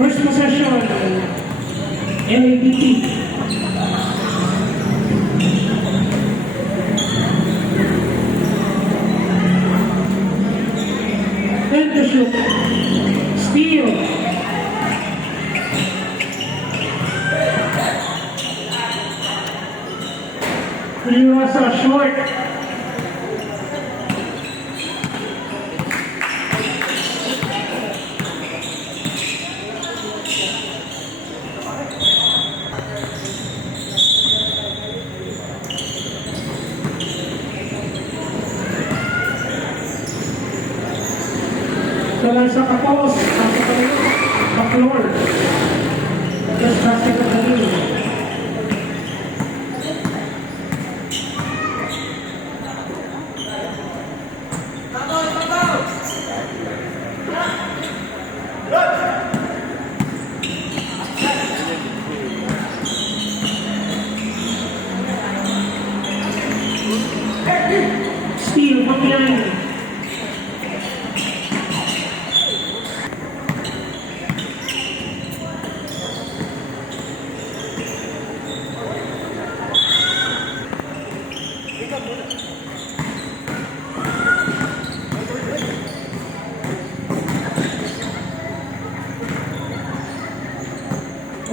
First possession, LADT. Then to shoot. Steal. Iwasa short. Wala sa kapos, sa floor. Just basket of the game. Steal from behind.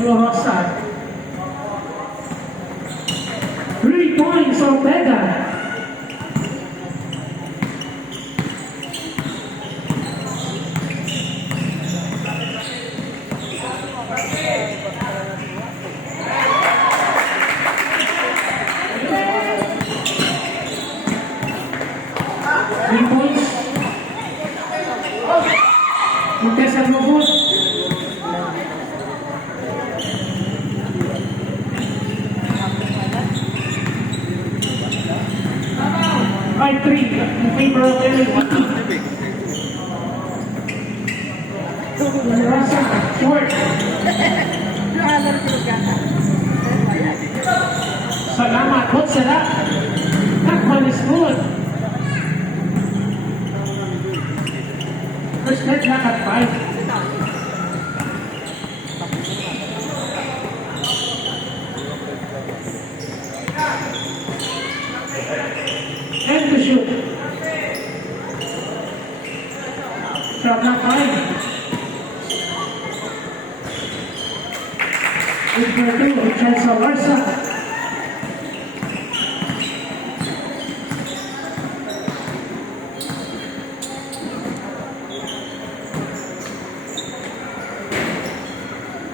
Rosa. 3 points of Vega. Contestan lubos. By 3 in favor of LADT. Rasa, short. Salamat, good setup. That one is good. First net lang at 5. And to shoot. Shot na 5. With 2, Richard Salarsa.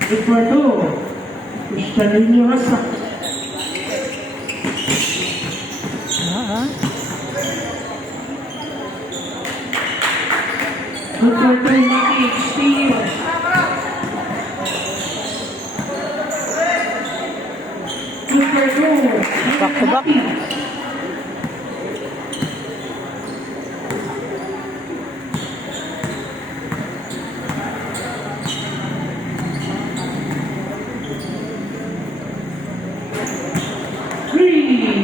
With 2, Cristianinho Rasa. Good for 2, Maki, steal. Good for 2, Back to back.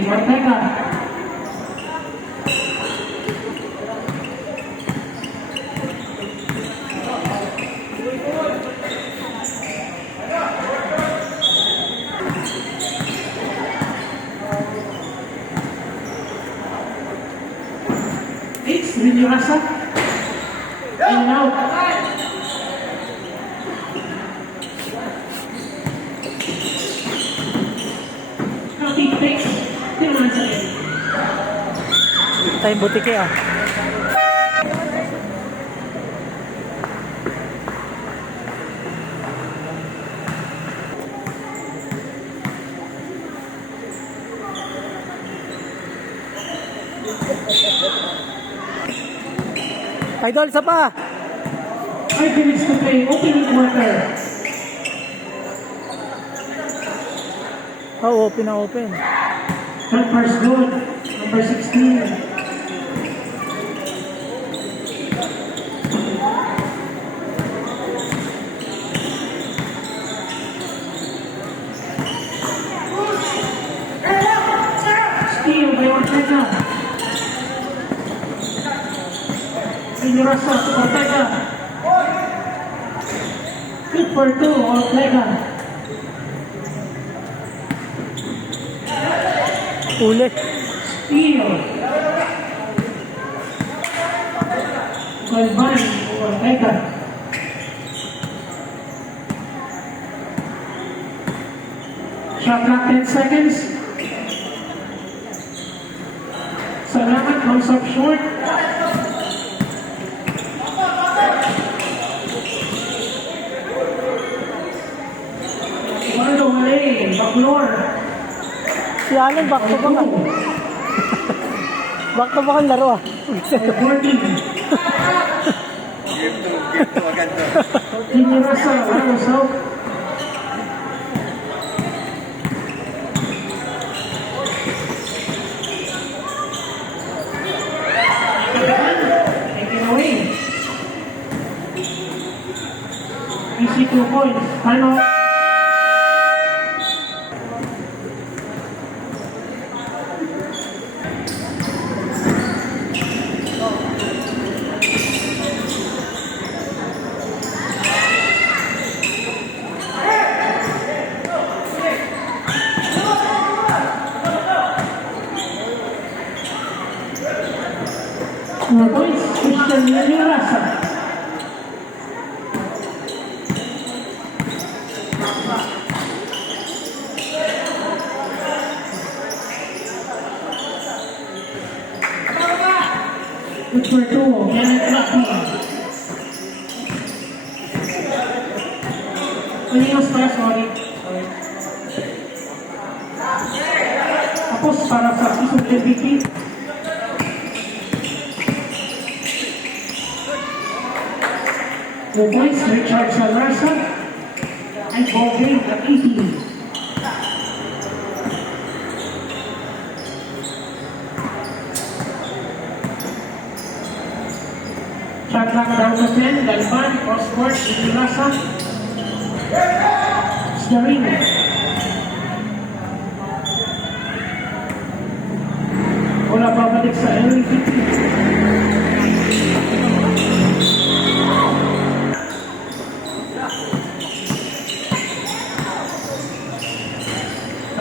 Ortega. It's Vinyasa. And now. Tayong butike ah. Idol, isa pa. 5 minutes to play, opening quarter. Oh, open na open. First good, number 16. Steal by Ortega. Vinyasa to Ortega. Good for 2, Ortega. Uli. Steal. Galvan, Ortega. Shot clock 10 seconds. Salamat comes up short. One away, Baklor. Si Allen, back to back. Back to back ang laro ah. 14. Give to agad to. Jimmy Russell, Ramos out. Taken away. Easy 2 points. Time out. More points, Christian Rasa. Good for 2, Kenneth Lucky. Kanina pala, sorry. Tapos para sa season MVP. The points, Richard Salarsa and ball game at 18. Shot clock down to 10, Galvan, cross-court, Itilasa. Sdarino. Wala babalik sa MVP.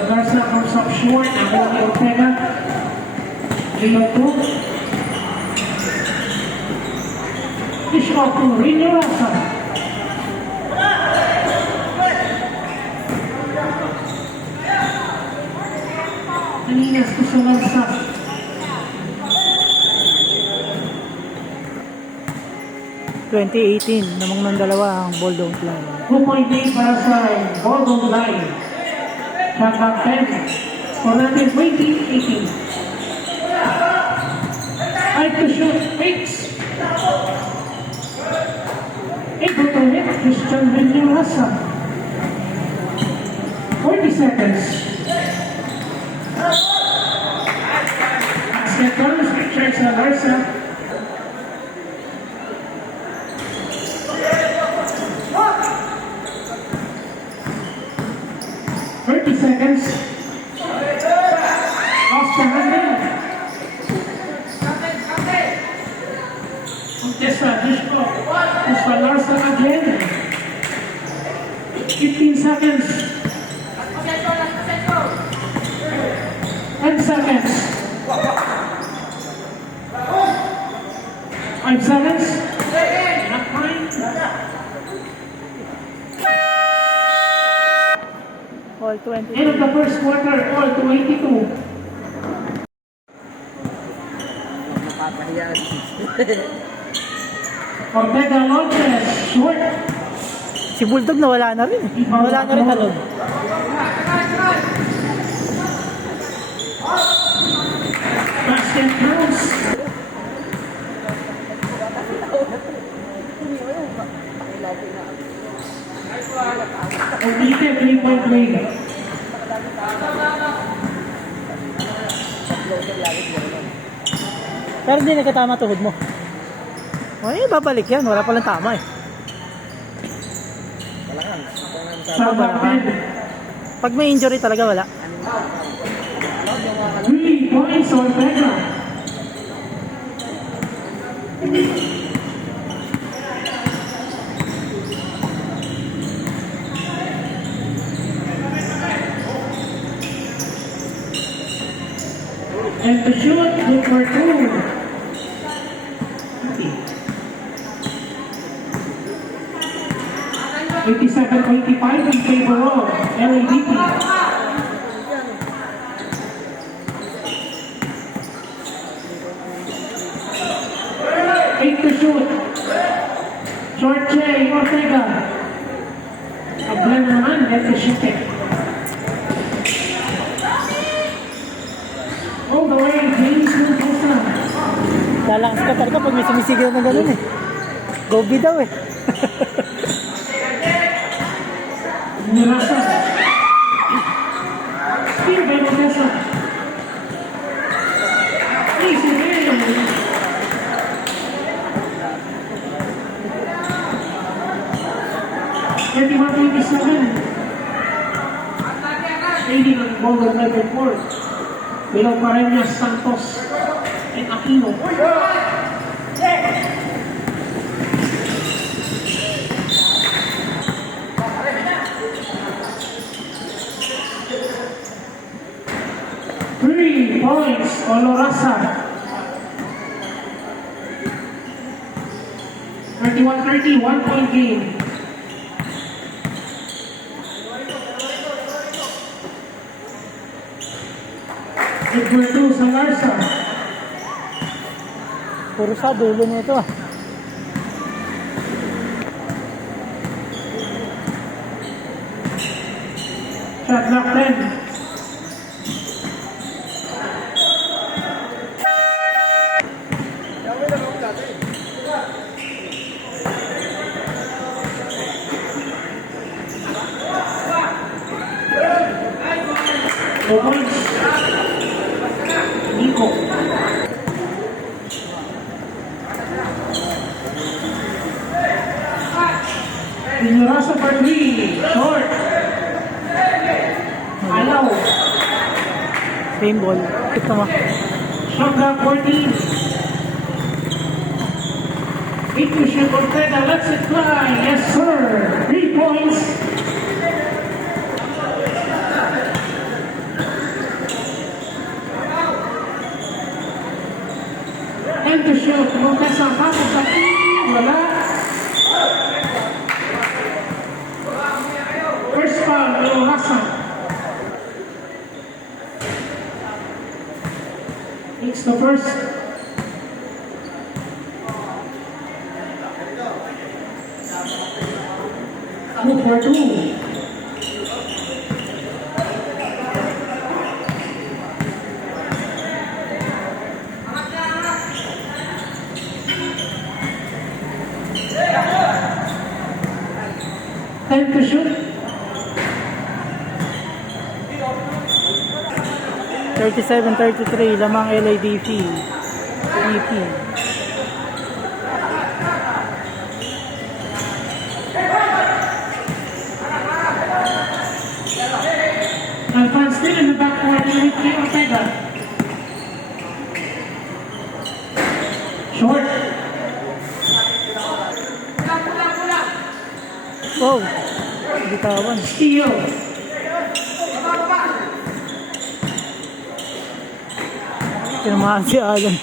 Salarsa comes up short, Antonio Ortega. Rio 2. Dish off to Rio Rasa. Kaninas to Salarsa. Namang ng dalawa ang ball don't line. 2-point lead para sa Golden Line. Shot clock 10. For natin 20-18. 5 to shoot. Fakes. Able to hit Christian Villanueva. 40 seconds. Basket comes Richard Salarsa. Seconds. Lost the handle. Contesta, dish ball. Salarsa again. 15 seconds. 10 seconds. 5 seconds. Enough time. All 20. End of the first quarter, all to 82. Napapahiya. Ortega launches, short. Si Bulldog nawala na rin. Nawala na rin talon. Basket counts. Completed 3-point lead. Pero hindi nagkatama tuhod mo. Ay, babalik yan. Wala palang tama eh. Shot clock 10. Pag may injury talaga wala. 3 points Ortega. And to shoot, good for two. Okay. 87-85 in favor of LADP. 8 to shoot. Short J, Ortega. A blend naman, net to shoot it. All the way, James Mendoza. Lalakas ka talaga pag may sumisigaw na gano'n eh. Gobi daw eh. Nirasa. Steve Mendoza. Easy man. Thirty-one 27. 80 ng Golden Level Court. Below Pareñas, Santos, and Aquino. Three points, Olorasa. 31-30, 1-point game. Number 2 sa Larsa. Puro sa dulo nito ah. Shot clock 10. Two points. Nico. Inurasa for 3. Short. Alaw. Same ball. Ito mo. Shot clock 14. 8 to shoot Ortega. Let's it fly. Yes, sir. 3 points. And to shoot. Montesa pasok sa team. Wala. First foul. Inurasa. It's the first. Good for 2. Time to shoot. 37-33, lamang LADP. EP. Alphonse still in the backcourt with Jay Ortega. Short. Wow! Bitawan. Steal. Tinamaan si Alan.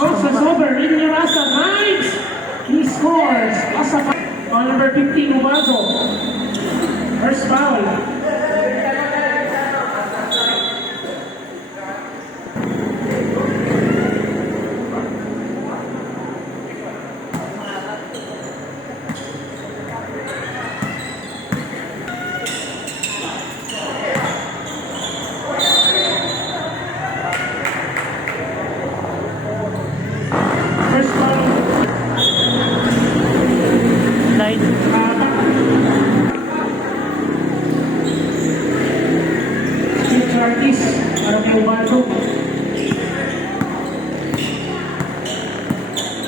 Crosses over. Inurasa. Nice. He scores. Asa pa. On number 15, Ubazo. First foul. First foul. 9. Si Chartis. Para kay Ubazo.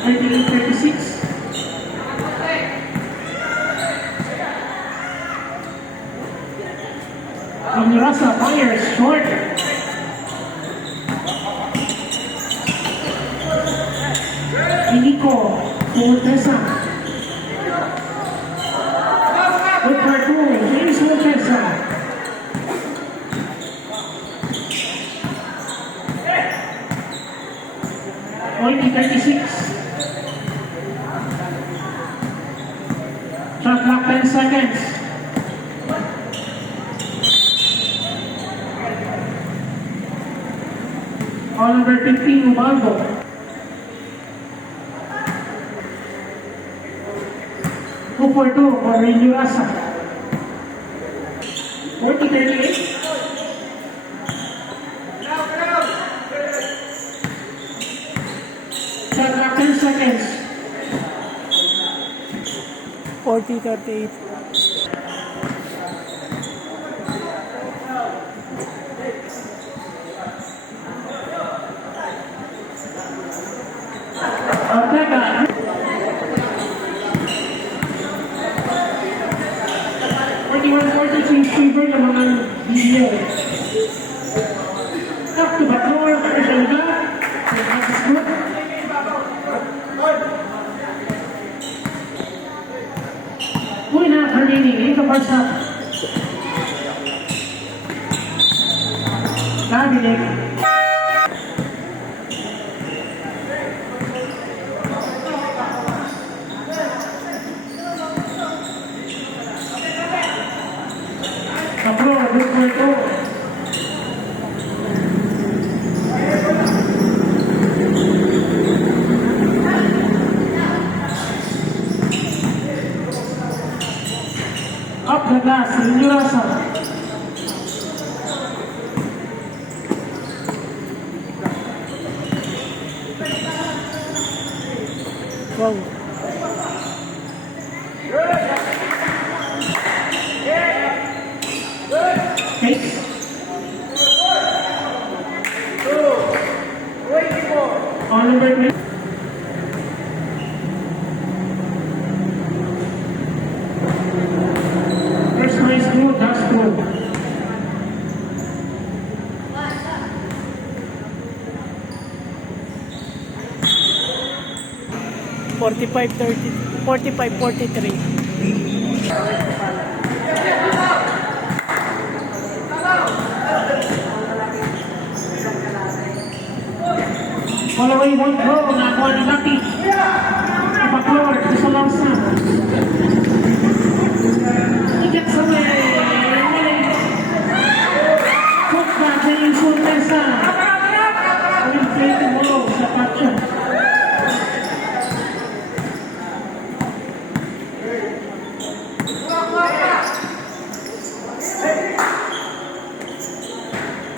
38-36. Inurasa fires short. Nico Montesa. Good for 2. James Montesa. Shot clock 10 seconds. Call number 15, Ubaldo. Two for two for Ray Rasa. 40-38. Shot clock 10 seconds. 40-38. Ortega. 41-42 Fever ng mga BBO. Up to Bacoor, Ortega. That's good. Uy na, remaining. Ito first half. Cabinet. Kapro, good for ito. Up the glass, Inurasa. Wow. Takes. On number 3. First nice move, that's good. $45-30, 45-43. Following one throw, nakuha ni Lucky. Bacoor, isa lang sa. He gets away. Put back sa Insul Mesa. Uling plate mo sa catcher.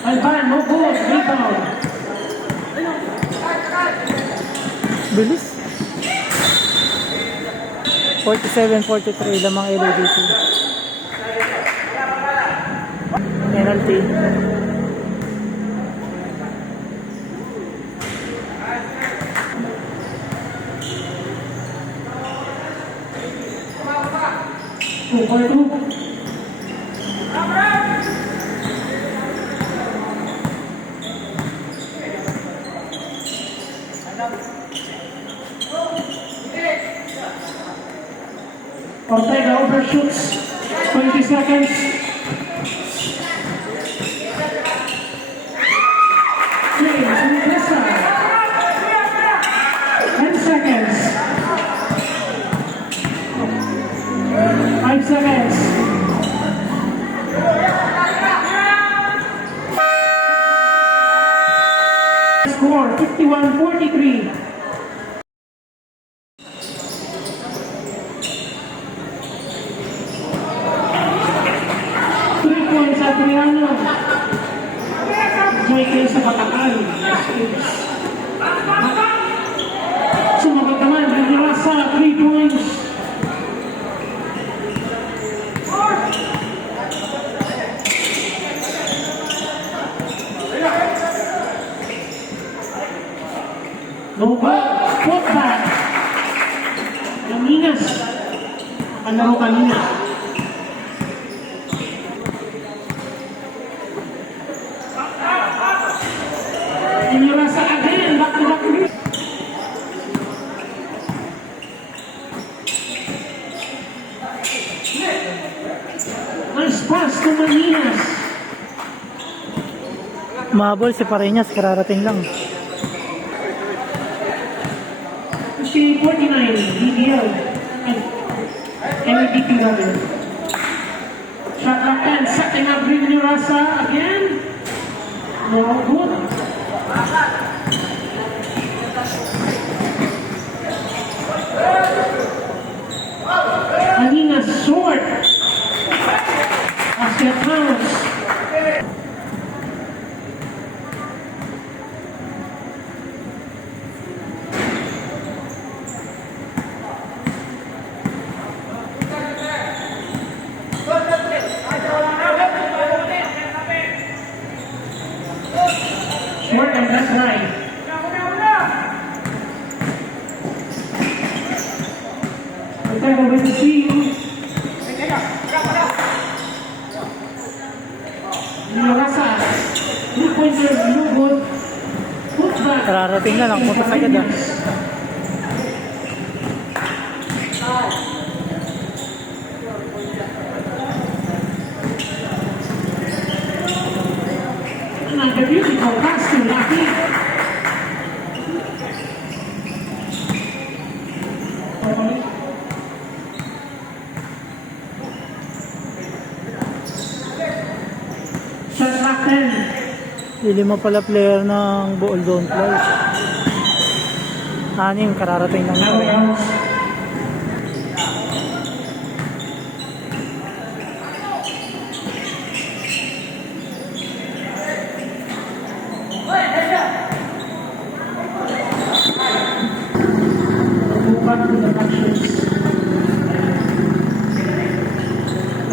Alban, no goal, rebound. Bilis. 47-43 lamang LADT. Penalty. Two for two. Ortega overshoots. 20 seconds. James Mesa. 10 seconds. 5 seconds. Score 51-43. Adriano. Joy kayo sa Batakal. Sumagot naman, Rasa, 3 points. No ball, spot back. Laminas. Palaro kanina. Inurasa again, back to back. Nice pass to Maninas. Mahabol si Pareñas, kararating lang. 50-49, DDL. NDPW. Shot clock 10, setting up Rinny Rasa again. No good. Kanina short. Basket counts. Short and that's right. Protego with the team. Rasa. 2-pointer, no good. Put back. Kararating na lang, punta sa agad ah. Another beautiful pass to Lucky. Shot clock 10. Lima pala player ng Bool Don't Fly. Anim, kararating lang Now ito. bounce. Move back to the actions.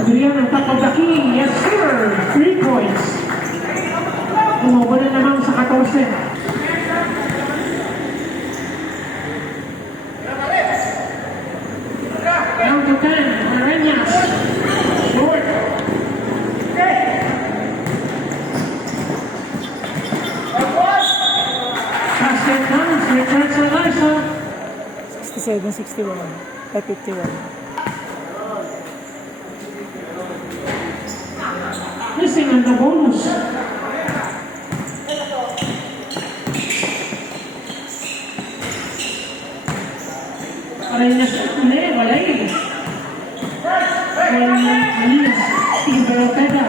Adrian on top of the key. Yes, sir. 3 points. Umubo na naman sa 14. Down to 10. Mareñas. Short. Basket counts. Return sa Larsa. 67-61. Ay, 51. Missing on the bonus. Arenas uli, walay. Alias, Steve Ortega.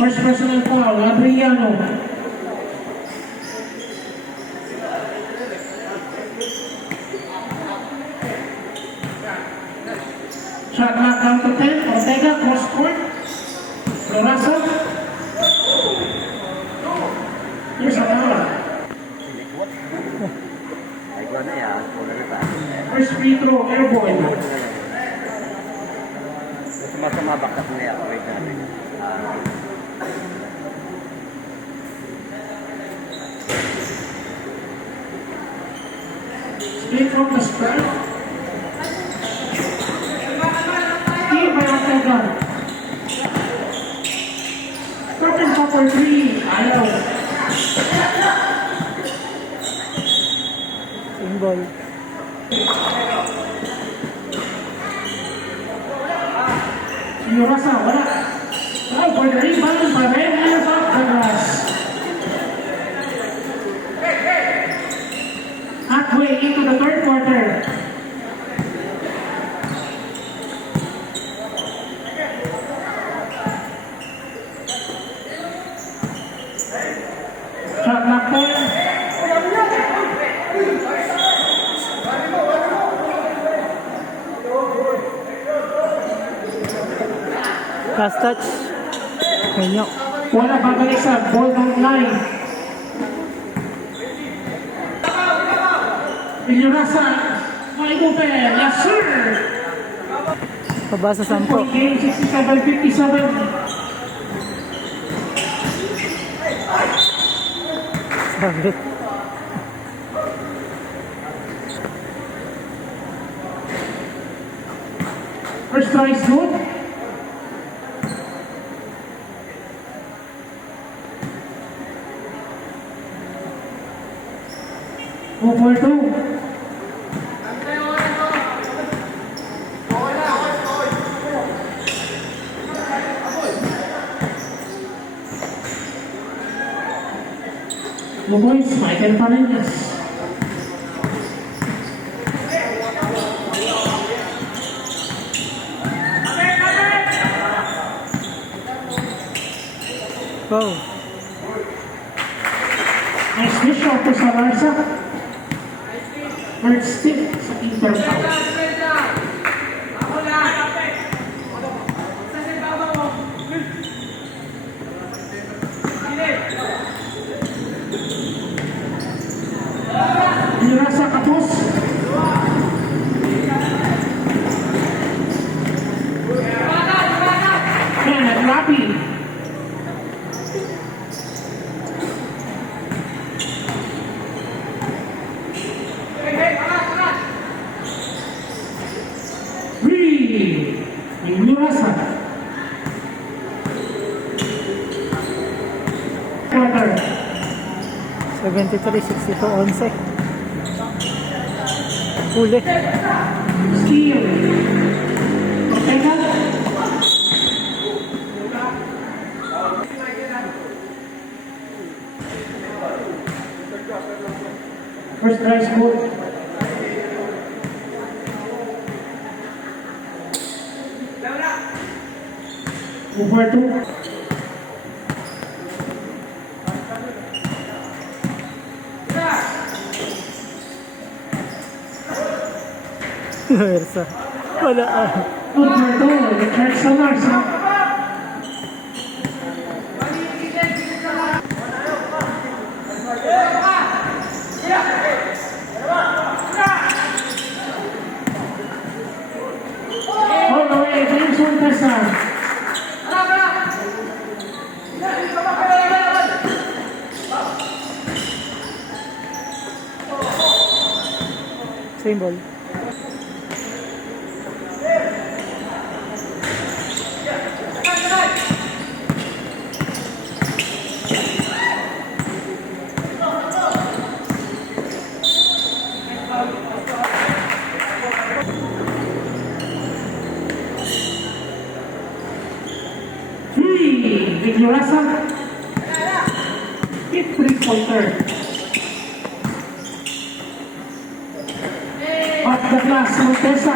First personal foul, Adriano. Shot clock down to 10. Ortega, cross court. Rasa. Here's a foul. Ay, ko na yan. Pula na tayo. First free throw, airborne. Sumasama bakat na yan. Wait natin. Split from the spread. Steve Ortega. Curtain for 3. Ayaw. Same ball. Rasa, wala. Oh, for the rebound, Pareñas off the glass. Halfway into the third quarter. Shot clock 10. Last touch. Peño. Wala babalik sa ball down line. Rasa, may open. Yes, sir. Pabasa 10. Point game, 67-57. Sabi. First try is good. Go for 2. The boys, Michael Pareñas. Wow. Nice dish out to Salarsa. Third stick sa interfoul. Nirasa Kapos. Kenneth Lapi. Three. Nirasa. Quarter. 73-62-11. Huli. Steal. Ortega. First try score. Over 2. Versa. Wala ah. Over 2. Richard Salarsa. All the way, James Montesa. Same ball. Big Yurasa. Hit 3-pointer. Off the glass, Montesa.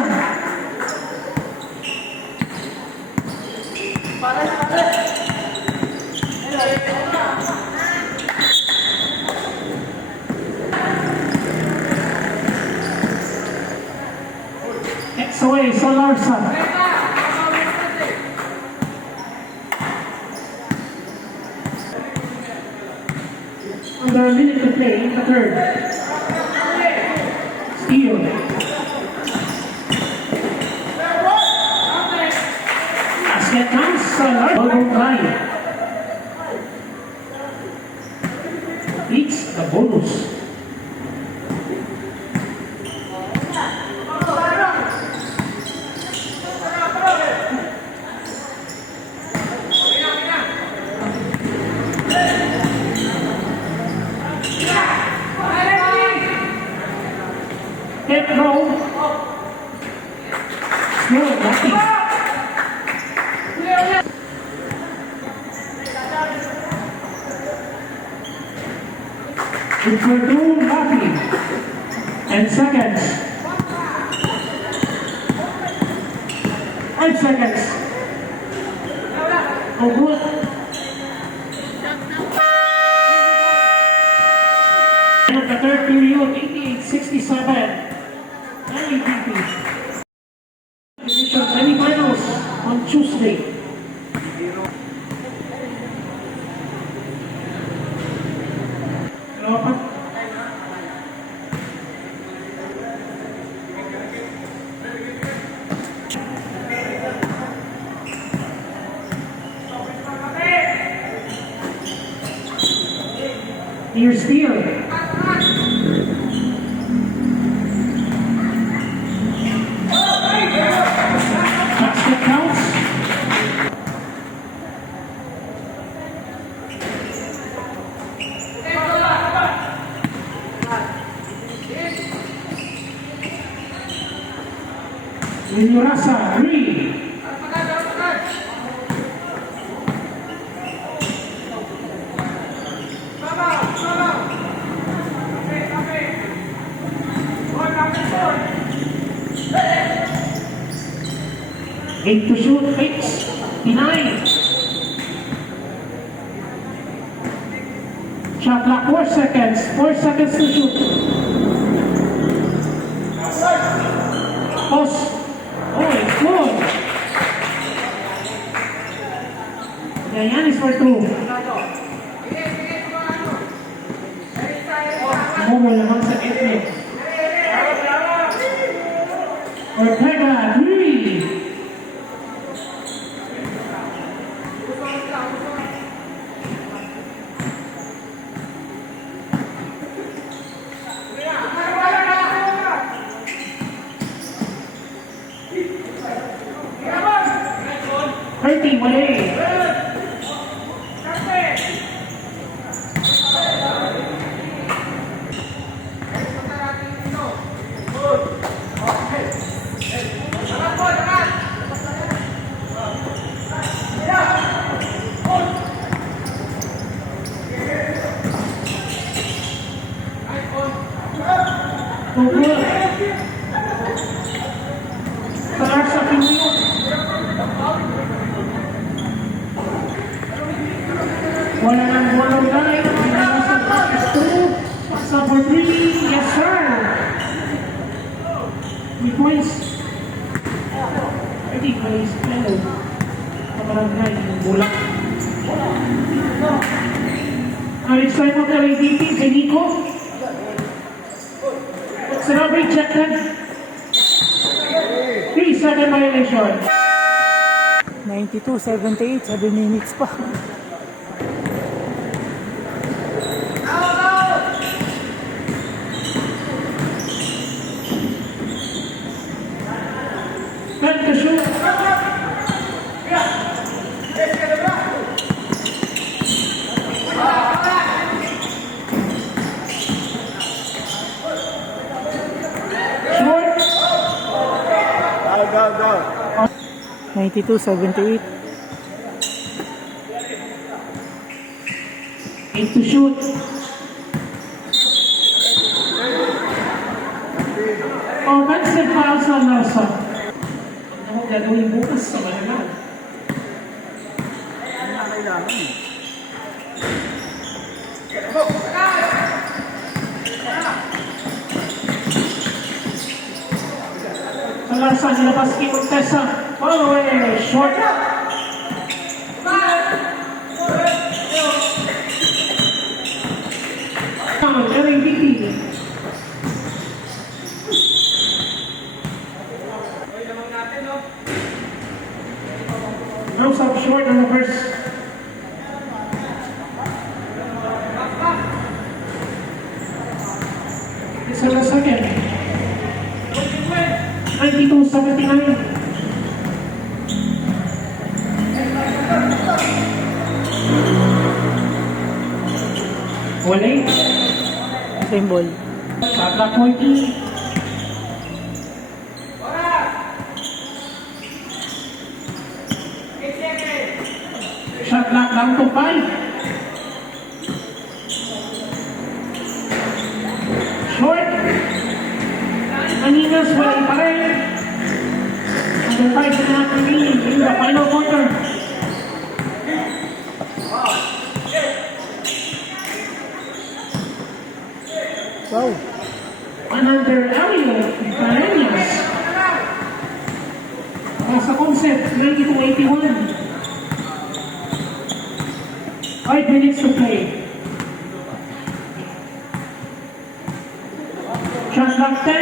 X away, Salarsa. Under a minute to play in the third. Steal. Basket comes, Salarsa. Ball try. It's the bonus. Hit roll. Slow, lucky. It's for 2, lucky. 10 seconds. 5 seconds. Oh, good. End of the third period, 88-67. MVP. Division semifinals on Tuesday. Here's Steele. Basket counts. Yurasa, 3. Eight to shoot, 6, 9. seconds. 4 seconds to shoot. Pause. Oh, it's good. Yan is for 2. Momo naman sa 8. Ortega, 3. Wale. Start sa Pinoy. Wala nang walong guy. Pinasa practice 2. Paksa for 3. Yes, sir. 3 points. I think may spell. Kabarangay. Bulak. Ang excited mo ka ADP kay Nico. Celebrate check that. 3-second violation. 92-78, 7 minutes pa. Time to shoot. Short. 92-78. 8 to shoot. Offensive foul sa Nelson. Ano gagawin bukas sa Malamang? Sa Larsa, nilabas kay Montesa. All the way, short. LADP. Goes up short on the first. It's on the second. 92-79. Wale. Same ball. Shot clock 40. Shot clock down to 5. Short. Maninas, wala pa rin. Under 5 na natin in the final quarter. Wow. Another Elio Carenas. Nasa concept, 92-81. 5 minutes to play. Shot clock 10.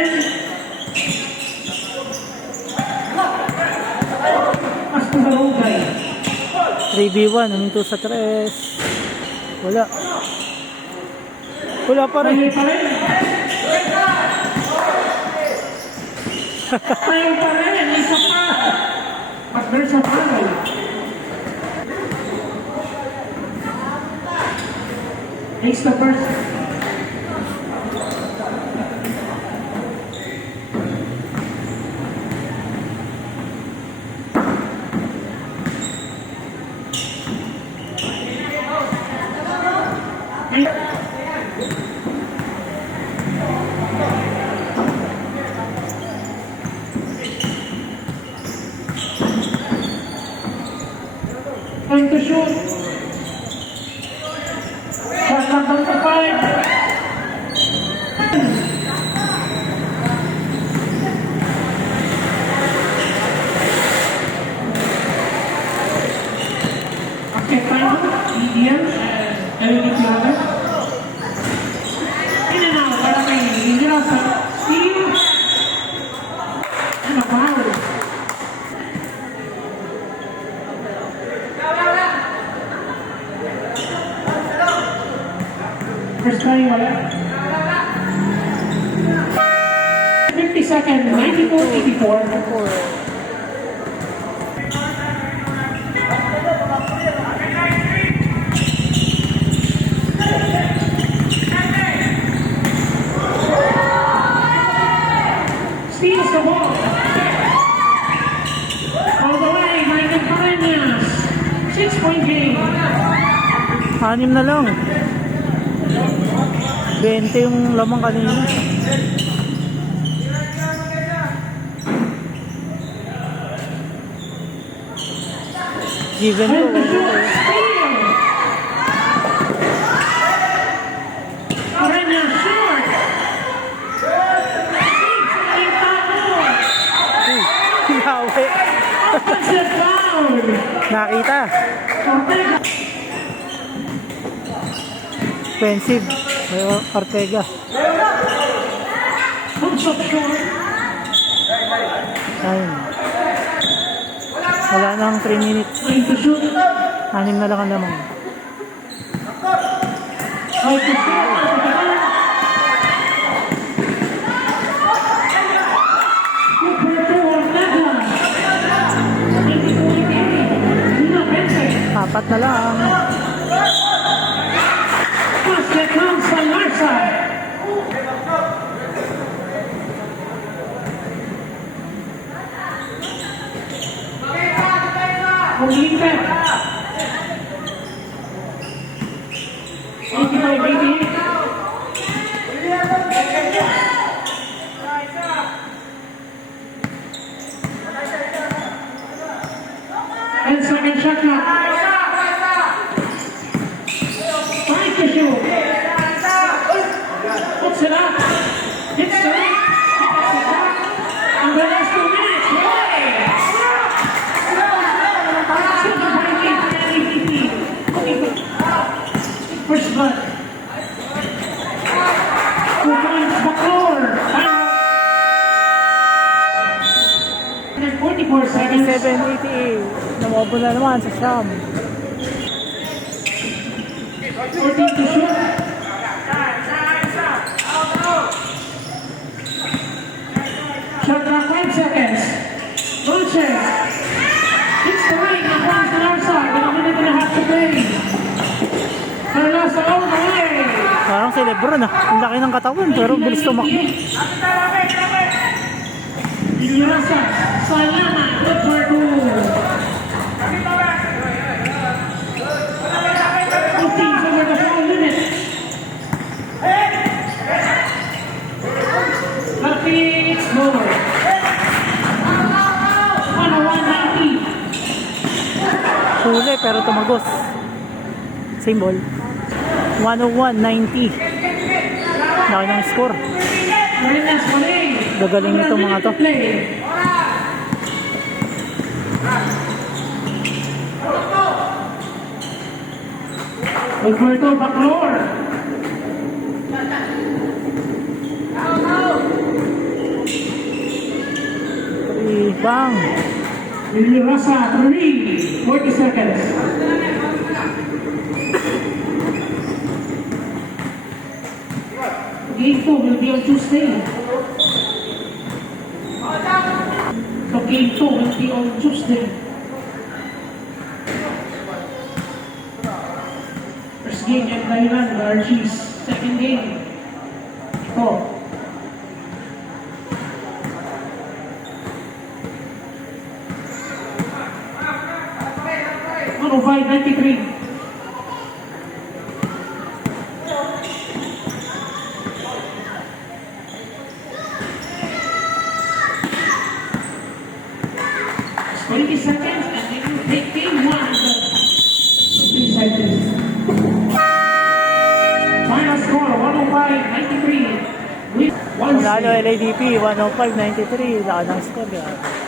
As to the road guy. 3v1, huminto sa 3. Wala. Wala pa rin. Pahil pa rin. Pahil pa rin. Isa pa. Mas there's a foul. Takes the first. Time to shoot. Shot clock down to 5. Okay, time. Indian and Eleni Piana. In and out, parang Indira sa steal. And a foul. First try, wala. 50 seconds, 94-84. Steals the ball. All the way, Michael Pareñas. 6-point game. 6 na lang. 20 yung lamang kanina. Given ko. And the short steal. Pareñas short. Yawe. Offensive foul. Nakita. Ortega. Offensive. May Ortega. Hooks up short. Ayun. Wala nang 3 minutes. 9 to shoot. 6 na lang ang lamang. 5 to shoot. Super 2 Ortega. 92-88. Lina Bente. 4 na lang. Basket from San Marsa. Paglipat. 85-88. And second shot clock. 5 to shoot. Puts it up. Hits the ring. Passes it back. And the last 2 minutes. Way! 7.8 First blood. 2 points Bacoor. And 44 seconds. 87-88. Namabo na naman sa Sham. 14 to shoot. Shot clock 5 seconds. Dolce. Hits the ring. And points to our side. With a minute and a half to play. Carlos all the way. Parang si Lebron ah. Ang laki ng katawan pero bilis tumakbo. Yurasa. Sayama. Good for 2. 15 over the foul limit. Lucky it's lower. 101-90. Huli pero tumagos. Same ball. 101-90. Laki ng score. Renas Maling. Gagaling itong mga to. Play. Alberto Bacoor. Bang! Yurasa 3. 40 seconds. Game 2 will be on Tuesday. So game 2 will be on Tuesday. First game at Thailand, the RGs. Second game. Ito. Oh, 5-93. Seconds, and they will take game 1 of the 3 seconds. Final score 105-93. One Panalo save. LADP, 105-93. Laki ng score. Grabe.